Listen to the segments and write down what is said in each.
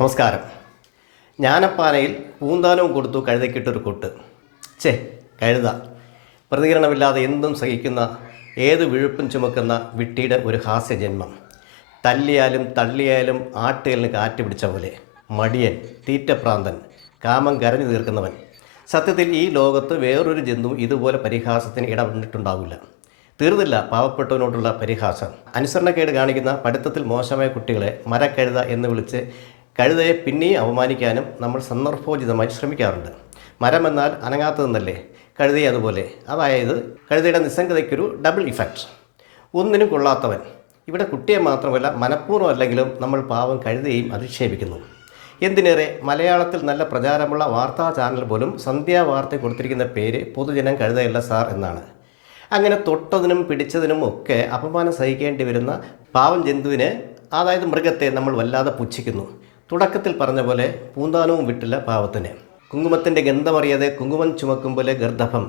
നമസ്കാരം. ഞാനപ്പാനയിൽ പൂന്താനവും കൊടുത്തു കഴുതയ്ക്കിട്ടൊരു കൊട്ട്. ചേ കഴുത. പ്രതികരണമില്ലാതെ എന്തും സഹിക്കുന്ന ഏത് വിഴുപ്പും ചുമക്കുന്ന വിട്ടിയുടെ ഒരു ഹാസ്യജന്മം. തല്ലിയാലും തള്ളിയാലും ആട്ടുകലിന് കാറ്റ് പിടിച്ച പോലെ. മടിയൻ തീറ്റപ്രാന്തൻ കാമം കരഞ്ഞു തീർക്കുന്നവൻ. സത്യത്തിൽ ഈ ലോകത്ത് വേറൊരു ജന്തു ഇതുപോലെ പരിഹാസത്തിന് ഇടപെട്ടിട്ടുണ്ടാവില്ല. തീർന്നില്ല പാവപ്പെട്ടവനോടുള്ള പരിഹാസം. അനുസരണക്കേട് കാണിക്കുന്ന പഠിത്തത്തിൽ മോശമായ കുട്ടികളെ മരക്കഴുത എന്ന് വിളിച്ച് കഴുതയെ പിന്നെയും അപമാനിക്കാനും നമ്മൾ സന്ദർഭോചിതമായി ശ്രമിക്കാറുണ്ട്. മരം എന്നാൽ അനങ്ങാത്തതെന്നല്ലേ? കഴുതയെ അതുപോലെ. അതായത് കഴുതയുടെ നിസ്സംഗതയ്ക്കൊരു ഡബിൾ ഇഫക്റ്റ് ഒന്നിനും കൊള്ളാത്തവൻ. ഇവിടെ കുട്ടിയെ മാത്രമല്ല മനഃപൂർവം അല്ലെങ്കിലും നമ്മൾ പാവം കഴുതയും അധിക്ഷേപിക്കുന്നു. എന്തിനേറെ? മലയാളത്തിൽ നല്ല പ്രചാരമുള്ള വാർത്താ ചാനൽ പോലും സന്ധ്യാ വാർത്ത കൊടുത്തിരിക്കുന്ന പേര് പൊതുജനം കഴുതയല്ല സാർ എന്നാണ്. അങ്ങനെ തൊട്ടതിനും പിടിച്ചതിനും ഒക്കെ അപമാനം സഹിക്കേണ്ടി വരുന്ന പാവം ജന്തുവിനെ അതായത് മൃഗത്തെ നമ്മൾ വല്ലാതെ പുച്ഛിക്കുന്നു. തുടക്കത്തിൽ പറഞ്ഞ പോലെ പൂന്താനവും വിട്ടില്ല പാവത്തിന്. കുങ്കുമത്തിന്റെ ഗന്ധമറിയാതെ കുങ്കുമം ചുമക്കും പോലെ ഗർദഭം.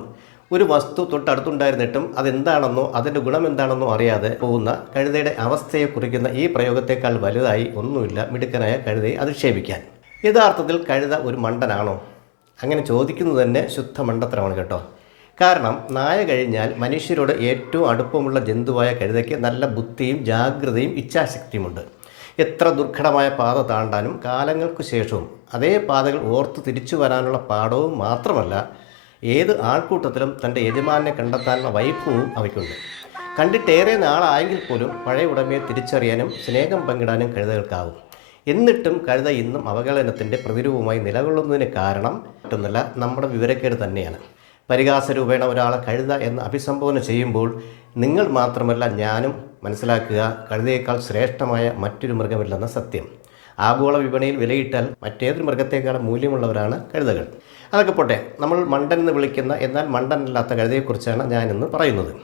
ഒരു വസ്തു തൊട്ടടുത്തുണ്ടായിരുന്നിട്ടും അതെന്താണെന്നോ അതിന്റെ ഗുണം എന്താണെന്നോ അറിയാതെ പോകുന്ന കഴുതയുടെ അവസ്ഥയെ കുറിക്കുന്ന ഈ പ്രയോഗത്തെക്കാൾ വലുതായി ഒന്നുമില്ല മിടുക്കനായ കഴുതയെ അധിക്ഷേപിക്കാൻ. യഥാർത്ഥത്തിൽ കഴുത ഒരു മണ്ടനാണോ? അങ്ങനെ ചോദിക്കുന്നത് തന്നെ ശുദ്ധ മണ്ടത്തരമാണ് കേട്ടോ. കാരണം നായ കഴിഞ്ഞാൽ മനുഷ്യരോട് ഏറ്റവും അടുപ്പമുള്ള ജന്തുവായ കഴുതയ്ക്ക് നല്ല ബുദ്ധിയും ജാഗ്രതയും ഇച്ഛാശക്തിയുമുണ്ട്. എത്ര ദുർഘടമായ പാത താണ്ടാനും കാലങ്ങൾക്കു ശേഷവും അതേ പാതകൾ ഓർത്ത് തിരിച്ചു വരാനുള്ള പാഠവും മാത്രമല്ല ഏത് ആൾക്കൂട്ടത്തിലും തന്റെ യജമാനെ കണ്ടെത്താനുള്ള വൈഭവവും അവയ്ക്കുണ്ട്. കണ്ടിട്ടേറെ നാളായെങ്കിൽ പോലും പഴയ ഉടമയെ തിരിച്ചറിയാനും സ്നേഹം പങ്കിടാനും കഴുതകൾക്കാവും. എന്നിട്ടും കഴുത ഇന്നും അവഗണനത്തിന്റെ പ്രതിരൂപമായി നിലകൊള്ളുന്നതിന് കാരണം മറ്റൊന്നല്ല നമ്മുടെ വിവരക്കേട് തന്നെയാണ്. പരിഹാസരൂപേണ ഒരാളെ കഴുത എന്ന് അഭിസംബോധന ചെയ്യുമ്പോൾ നിങ്ങൾ മാത്രമല്ല ഞാനും മനസ്സിലാക്കുക. കഴുതയേക്കാൾ ശ്രേഷ്ഠമായ മറ്റൊരു മൃഗമില്ലെന്ന സത്യം. ആഗോള വിപണിയിൽ വിലയിട്ടാൽ മറ്റേതൊരു മൃഗത്തേക്കാളും മൂല്യമുള്ളവരാണ് കഴുതകൾ. അതൊക്കെ പോട്ടെ നമ്മൾ മണ്ടൻ എന്ന് വിളിക്കുന്ന എന്നാൽ മണ്ടനല്ലാത്ത കഴുതയെക്കുറിച്ചാണ് ഞാനിന്ന് പറയുന്നത്.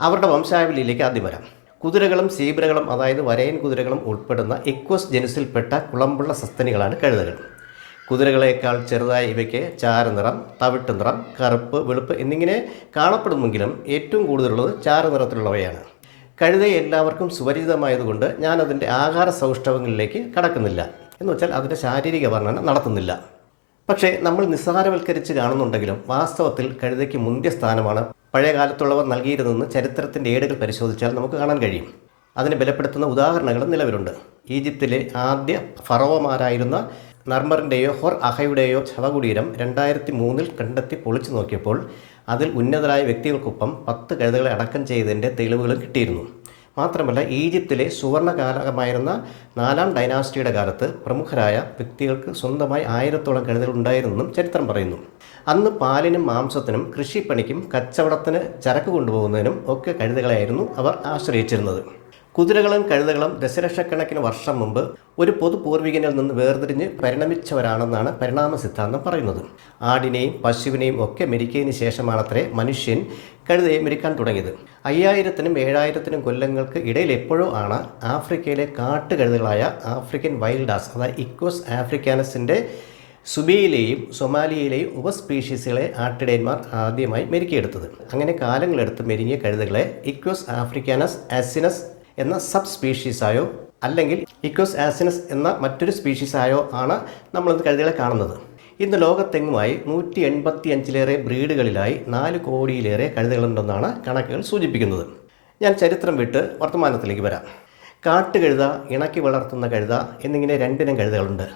അവരുടെ വംശാവലിയിലേക്ക് ആദ്യം വരാം. കുതിരകളും സീബ്രകളും അതായത് വരയൻ കുതിരകളും ഉൾപ്പെടുന്ന ഇക്വസ് ജനുസിൽപ്പെട്ട കുളമ്പുള്ള സസ്തനികളാണ് കഴുതകൾ. കുതിരകളേക്കാൾ ചെറുതായ ഇവയ്ക്ക് ചാരനിറം തവിട്ട് നിറം കറുപ്പ് വെളുപ്പ് എന്നിങ്ങനെ കാണപ്പെടുമെങ്കിലും ഏറ്റവും കൂടുതലുള്ളത് ചാരനിറത്തിലുള്ളവയാണ് കഴുതയെ എല്ലാവർക്കും സുപരിചിതമായതുകൊണ്ട് ഞാൻ അതിന്റെ ആഹാര സൗഷ്ഠവങ്ങളിലേക്ക് കടക്കുന്നില്ല. എന്ന് വെച്ചാൽ അതിന്റെ ശാരീരിക വർണന നടത്തുന്നില്ല. പക്ഷേ നമ്മൾ നിസ്സാരവൽക്കരിച്ച് കാണുന്നുണ്ടെങ്കിലും വാസ്തവത്തിൽ കഴുതയ്ക്ക് മുന്തിയ സ്ഥാനമാണ് പഴയ കാലത്തുള്ളവർ നൽകിയിരുന്നെന്ന് ചരിത്രത്തിന്റെ ഏടുകൾ പരിശോധിച്ചാൽ നമുക്ക് കാണാൻ കഴിയും. അതിനെ ബലപ്പെടുത്തുന്ന ഉദാഹരണങ്ങളും നിലവിലുണ്ട്. ഈജിപ്തിലെ ആദ്യ ഫറോവമാരായിരുന്ന നർമറിന്റെയോ ഹൊർ അഹയുടെയോ ശവകുടീരം രണ്ടായിരത്തി മൂന്നിൽ കണ്ടെത്തി പൊളിച്ചു നോക്കിയപ്പോൾ അതിൽ ഉന്നതരായ വ്യക്തികൾക്കൊപ്പം പത്ത് കഴുതകളെ അടക്കം ചെയ്തതിന്റെ തെളിവുകളും കിട്ടിയിരുന്നു. മാത്രമല്ല ഈജിപ്തിലെ സുവർണകാലമായിരുന്ന നാലാം ഡൈനാസ്റ്റിയുടെ കാലത്ത് പ്രമുഖരായ വ്യക്തികൾക്ക് സ്വന്തമായി ആയിരത്തോളം കഴുതകൾ ഉണ്ടായിരുന്നെന്നും ചരിത്രം പറയുന്നു. അന്ന് പാലിനും മാംസത്തിനും കൃഷിപ്പണിക്കും കച്ചവടത്തിന് ചരക്ക് കൊണ്ടുപോകുന്നതിനും ഒക്കെ കഴുതകളായിരുന്നു അവർ ആശ്രയിച്ചിരുന്നത്. കുതിരകളും കഴുതകളും ദശലക്ഷക്കണക്കിന് വർഷം മുമ്പ് ഒരു പൊതു പൂർവികനിൽ നിന്ന് വേർതിരിഞ്ഞ് പരിണമിച്ചവരാണെന്നാണ് പരിണാമ സിദ്ധാന്തം പറയുന്നത്. ആടിനെയും പശുവിനെയും ഒക്കെ മെരിക്കിയതിന് ശേഷമാണത്രേ മനുഷ്യൻ കഴുതയെ മെരിക്കാൻ തുടങ്ങിയത്. അയ്യായിരത്തിനും ഏഴായിരത്തിനും കൊല്ലങ്ങൾക്ക് ഇടയിൽ എപ്പോഴോ ആണ് ആഫ്രിക്കയിലെ കാട്ടുകഴുതകളായ ആഫ്രിക്കൻ വൈൽഡാസ് അതായത് ഇക്കോസ് ആഫ്രിക്കാനസിന്റെ സുബിയയിലെയും സൊമാലിയയിലെയും ഉപസ്പീഷീസുകളെ ആട്ടിടയന്മാർ ആദ്യമായി മെരുക്കിയെടുത്തത്. അങ്ങനെ കാലങ്ങളെടുത്ത് മെരുങ്ങിയ കഴുതകളെ ഇക്വസ് ആഫ്രിക്കാനസ് ആസിനസ് എന്ന സബ് സ്പീഷീസായോ അല്ലെങ്കിൽ ഇക്വസ് ആസിനസ് എന്ന മറ്റൊരു സ്പീഷീസായോ ആണ് നമ്മളിത് കഴുതകളെ കാണുന്നത്. ഇന്ന് ലോകത്തെങ്ങുമായി നൂറ്റി എൺപത്തി അഞ്ചിലേറെ ബ്രീഡുകളിലായി നാല് കോടിയിലേറെ കഴുതകളുണ്ടെന്നാണ് കണക്കുകൾ സൂചിപ്പിക്കുന്നത്. ഞാൻ ചരിത്രം വിട്ട് വർത്തമാനത്തിലേക്ക് വരാം. കാട്ടുകഴുത ഇണക്കി വളർത്തുന്ന കഴുത എന്നിങ്ങനെ രണ്ടിനം കഴുതകളുണ്ട്.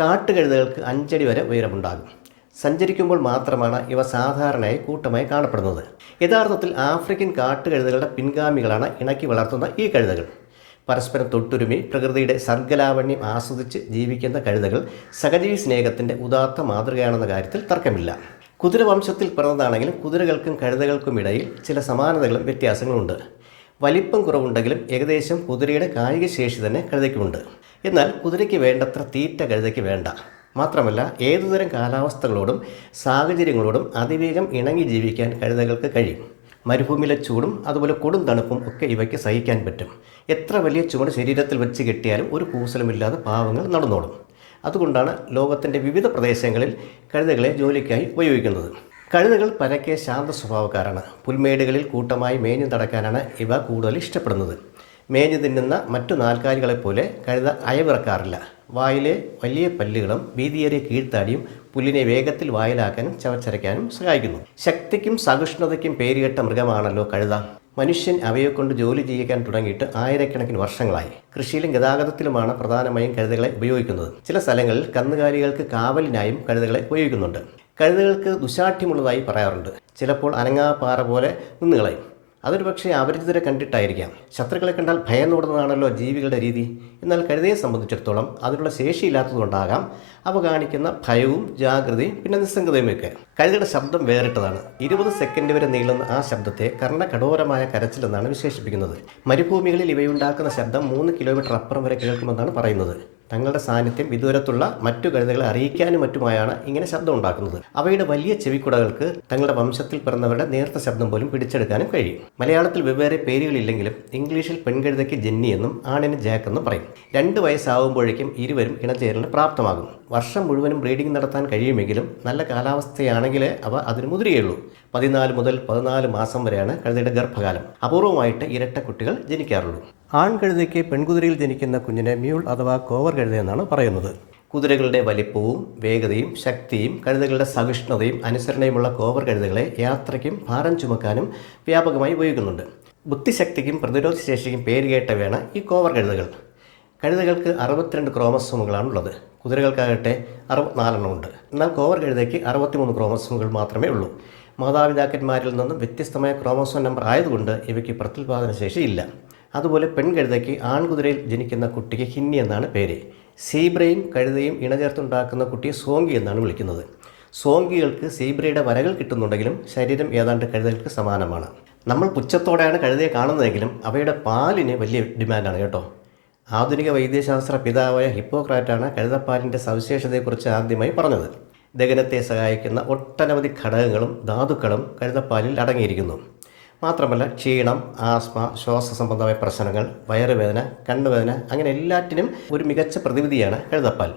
കാട്ടുകഴുതകൾക്ക് അഞ്ചടി വരെ ഉയരമുണ്ടാകും. സഞ്ചരിക്കുമ്പോൾ മാത്രമാണ് ഇവ സാധാരണയായി കൂട്ടമായി കാണപ്പെടുന്നത്. യഥാർത്ഥത്തിൽ ആഫ്രിക്കൻ കാട്ടുകഴുതകളുടെ പിൻഗാമികളാണ് ഇണക്കി വളർത്തുന്ന ഈ കഴുതകൾ. പരസ്പരം തൊട്ടുരുമി പ്രകൃതിയുടെ സർഗലാവണ്യം ആസ്വദിച്ച് ജീവിക്കുന്ന കഴുതകൾ സഹജീവി സ്നേഹത്തിന്റെ ഉദാത്ത മാതൃകയാണെന്ന കാര്യത്തിൽ തർക്കമില്ല. കുതിരവംശത്തിൽ പിറന്നതാണെങ്കിലും കുതിരകൾക്കും കഴുതകൾക്കും ഇടയിൽ ചില സമാനതകളും വ്യത്യാസങ്ങളുമുണ്ട് വലിപ്പം കുറവുണ്ടെങ്കിലും ഏകദേശം കുതിരയുടെ കായിക ശേഷി തന്നെ കഴുതയ്ക്കുമുണ്ട്. എന്നാൽ കുതിരയ്ക്ക് വേണ്ടത്ര തീറ്റ കഴുതയ്ക്ക് വേണ്ട. മാത്രമല്ല ഏതുതരം കാലാവസ്ഥകളോടും സാഹചര്യങ്ങളോടും അതിവേഗം ഇണങ്ങി ജീവിക്കാൻ കഴുതകൾക്ക് കഴിയും. മരുഭൂമിയിലെ ചൂടും അതുപോലെ കൊടും തണുപ്പും ഒക്കെ ഇവയ്ക്ക് സഹിക്കാൻ പറ്റും. എത്ര വലിയ ചൂട് ശരീരത്തിൽ വെച്ച് കെട്ടിയാലും ഒരു കൂസലുമില്ലാതെ പാവങ്ങൾ നടന്നോടും അതുകൊണ്ടാണ് ലോകത്തിന്റെ വിവിധ പ്രദേശങ്ങളിൽ കഴുതകളെ ജോലിക്കായി ഉപയോഗിക്കുന്നത്. കഴുതകൾ പരക്കെ ശാന്ത സ്വഭാവക്കാരാണ്. പുൽമേടുകളിൽ കൂട്ടമായി മേഞ്ഞു നടക്കാനാണ് ഇവ കൂടുതൽ ഇഷ്ടപ്പെടുന്നത്. മേഞ്ഞു തിന്നുന്ന മറ്റു നാൽക്കാലികളെപ്പോലെ കഴുത അയവിറക്കാറില്ല. വായിലെ വലിയ പല്ലുകളും വീതിയേറിയ കീഴ്ത്താടിയും പുല്ലിനെ വേഗത്തിൽ വായിലാക്കാനും ചവച്ചരയ്ക്കാനും സഹായിക്കുന്നു. ശക്തിക്കും സഹിഷ്ണുതയ്ക്കും പേരുകെട്ട മൃഗമാണല്ലോ കഴുത. മനുഷ്യൻ അവയെ കൊണ്ട് ജോലി ചെയ്യിക്കാൻ തുടങ്ങിയിട്ട് ആയിരക്കണക്കിന് വർഷങ്ങളായി. കൃഷിയിലും ഗതാഗതത്തിലുമാണ് പ്രധാനമായും കഴുതകളെ ഉപയോഗിക്കുന്നത്. ചില സ്ഥലങ്ങളിൽ കന്നുകാലികൾക്ക് കാവലിനായും കഴുതകളെ ഉപയോഗിക്കുന്നുണ്ട്. കഴുതകൾക്ക് ദുശാഠ്യമുള്ളതായി പറയാറുണ്ട്. ചിലപ്പോൾ അനങ്ങാപ്പാറ പോലെ നിന്നുകളയും അതൊരു പക്ഷേ അപരിചിതരെ കണ്ടിട്ടായിരിക്കാം. ശത്രുക്കളെ കണ്ടാൽ ഭയന്നോടുന്നതാണല്ലോ ജീവികളുടെ രീതി. എന്നാൽ കഴുതയെ സംബന്ധിച്ചിടത്തോളം അതിനുള്ള ശേഷിയില്ലാത്തതുകൊണ്ടാകാം അവ കാണിക്കുന്ന ഭയവും ജാഗ്രതയും പിന്നെ നിസ്സംഗതയുമൊക്കെ. കഴുതയുടെ ശബ്ദം വേറിട്ടതാണ്. ഇരുപത് സെക്കൻഡ് വരെ നീളുന്ന ആ ശബ്ദത്തെ കർണകഠോരമായ കരച്ചിലെന്നാണ് വിശേഷിപ്പിക്കുന്നത്. മരുഭൂമികളിൽ ഇവയുണ്ടാക്കുന്ന ശബ്ദം മൂന്ന് കിലോമീറ്റർ അപ്പുറം വരെ കേൾക്കുമെന്നാണ് പറയുന്നത്. തങ്ങളുടെ സാന്നിധ്യം വിദൂരത്തുള്ള മറ്റു കഴുതകളെ അറിയിക്കാനും മറ്റുമായാണ് ഇങ്ങനെ ശബ്ദം ഉണ്ടാക്കുന്നത്. അവയുടെ വലിയ ചെവിക്കുടകൾക്ക് തങ്ങളുടെ വംശത്തിൽ പിറന്നവരുടെ നേർത്ത ശബ്ദം പോലും പിടിച്ചെടുക്കാനും കഴിയും. മലയാളത്തിൽ വെവ്വേറെ പേരുകളില്ലെങ്കിലും ഇംഗ്ലീഷിൽ പെൺകഴുതയ്ക്ക് ജെന്നി എന്നും ആണിന് ജാക്ക് എന്നും പറയും. രണ്ട് വയസ്സാവുമ്പോഴേക്കും ഇരുവരും ഇണചേരലിന് പ്രാപ്തമാകും. വർഷം മുഴുവനും ബ്രീഡിംഗ് നടത്താൻ കഴിയുമെങ്കിലും നല്ല കാലാവസ്ഥയാണെങ്കിലേ അവ അതിന് മുതിരുകയുള്ളൂ. പതിനാല് മുതൽ പതിനാല് മാസം വരെയാണ് കഴുതയുടെ ഗർഭകാലം. അപൂർവമായിട്ട് ഇരട്ട കുട്ടികൾ ജനിക്കാറുള്ളൂ. ആൺകഴുതയ്ക്ക് പെൺകുതിരയിൽ ജനിക്കുന്ന കുഞ്ഞിനെ മ്യൂൾ അഥവാ കോവർ കഴുത എന്നാണ് പറയുന്നത്. കുതിരകളുടെ വലിപ്പവും വേഗതയും ശക്തിയും കഴുതകളുടെ സഹിഷ്ണുതയും അനുസരണയുമുള്ള കോവർ കഴുതകളെ യാത്രയ്ക്കും ഭാരം ചുമക്കാനും വ്യാപകമായി ഉപയോഗിക്കുന്നുണ്ട്. ബുദ്ധിശക്തിക്കും പ്രതിരോധ ശേഷിക്കും പേരുകേട്ടവയാണ് ഈ കോവർ കഴുതകൾ. കഴുതകൾക്ക് അറുപത്തിരണ്ട് ക്രോമസോമുകളാണുള്ളത്. കുതിരകൾക്കാകട്ടെ അറുപത്തിനാലെണ്ണം ഉണ്ട്. എന്നാൽ കോവർ കഴുതയ്ക്ക് അറുപത്തിമൂന്ന് ക്രോമസോമുകൾ മാത്രമേ ഉള്ളൂ. മാതാപിതാക്കന്മാരിൽ നിന്നും വ്യത്യസ്തമായ ക്രോമസോം നമ്പർ ആയതുകൊണ്ട് ഇവയ്ക്ക് പ്രത്യുൽപാദന ശേഷിയില്ല അതുപോലെ പെൺകഴുതയ്ക്ക് ആൺകുതിരയിൽ ജനിക്കുന്ന കുട്ടിക്ക് ഹിന്നി എന്നാണ് പേര്. സീബ്രയും കഴുതയും ഇണചേർത്തുണ്ടാക്കുന്ന കുട്ടിയെ സോങ്കി എന്നാണ് വിളിക്കുന്നത്. സോങ്കികൾക്ക് സീബ്രയുടെ വരകൾ കിട്ടുന്നുണ്ടെങ്കിലും ശരീരം ഏതാണ്ട് കഴുതകൾക്ക് സമാനമാണ്. നമ്മൾ പുച്ഛത്തോടെയാണ് കഴുതയെ കാണുന്നതെങ്കിലും അവയുടെ പാലിന് വലിയ ഡിമാൻഡാണ് കേട്ടോ. ആധുനിക വൈദ്യശാസ്ത്ര പിതാവായ ഹിപ്പോക്രാറ്റാണ് കഴുതപ്പാലിന്റെ സവിശേഷതയെക്കുറിച്ച് ആദ്യമായി പറഞ്ഞത്. ദഹനത്തെ സഹായിക്കുന്ന ഒട്ടനവധി ഘടകങ്ങളും ധാതുക്കളും കഴുതപ്പാലിൽ അടങ്ങിയിരിക്കുന്നു. മാത്രമല്ല ക്ഷീണം ആസ്മ ശ്വാസ സംബന്ധമായ പ്രശ്നങ്ങൾ വയറുവേദന കണ്ണുവേദന അങ്ങനെ എല്ലാറ്റിനും ഒരു മികച്ച പ്രതിവിധിയാണ് കഴുതപ്പാൽ.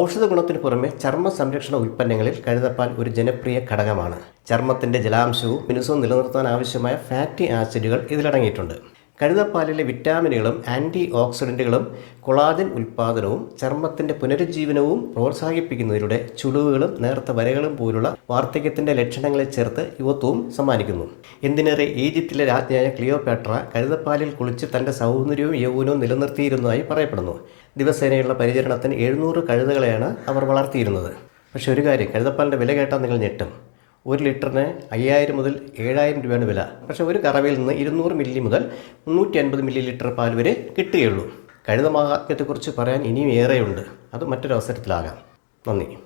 ഔഷധ ഗുണത്തിന് പുറമെ ചർമ്മ സംരക്ഷണ ഉൽപ്പന്നങ്ങളിൽ കഴുതപ്പാൽ ഒരു ജനപ്രിയ ഘടകമാണ്. ചർമ്മത്തിന്റെ ജലാംശവും മിനുസവും നിലനിർത്താൻ ആവശ്യമായ ഫാറ്റി ആസിഡുകൾ ഇതിലടങ്ങിയിട്ടുണ്ട്. കഴുതപ്പാലിലെ വിറ്റാമിനുകളും ആന്റി ഓക്സിഡന്റുകളും കൊളാജൻ ഉൽപ്പാദനവും ചർമ്മത്തിന്റെ പുനരുജ്ജീവനവും പ്രോത്സാഹിപ്പിക്കുന്നതിലൂടെ ചുളിവുകളും നേർത്ത വരകളും പോലുള്ള വാർദ്ധക്യത്തിന്റെ ലക്ഷണങ്ങളെ ചേർത്ത് യുവത്വവും സമ്മാനിക്കുന്നു. എന്തിനേറെ ഈജിപ്തിലെ രാജ്ഞിയായ ക്ലിയോപാട്ര കഴുതപ്പാലിൽ കുളിച്ച് തന്റെ സൗന്ദര്യവും യൗവനവും നിലനിർത്തിയിരുന്നതായി പറയപ്പെടുന്നു. ദിവസേനയുള്ള പരിചരണത്തിന് എഴുന്നൂറ് കഴുതകളെയാണ് അവർ വളർത്തിയിരുന്നത്. പക്ഷേ ഒരു കാര്യം കഴുതപ്പാലിന്റെ വില കേട്ടാൽ നിങ്ങൾ ഞെട്ടും. ഒരു ലിറ്ററിന് അയ്യായിരം മുതൽ ഏഴായിരം രൂപയാണ് വില. പക്ഷേ ഒരു കറവയിൽ നിന്ന് ഇരുന്നൂറ് മില്ലി മുതൽ മുന്നൂറ്റി അൻപത് മില്ലി ലിറ്റർ പാൽ വരെ കിട്ടുകയുള്ളൂ. കഴുത മഹാത്മ്യത്തെക്കുറിച്ച് പറയാൻ ഇനിയും ഏറെയുണ്ട്. അത് മറ്റൊരവസരത്തിലാകാം. നന്ദി.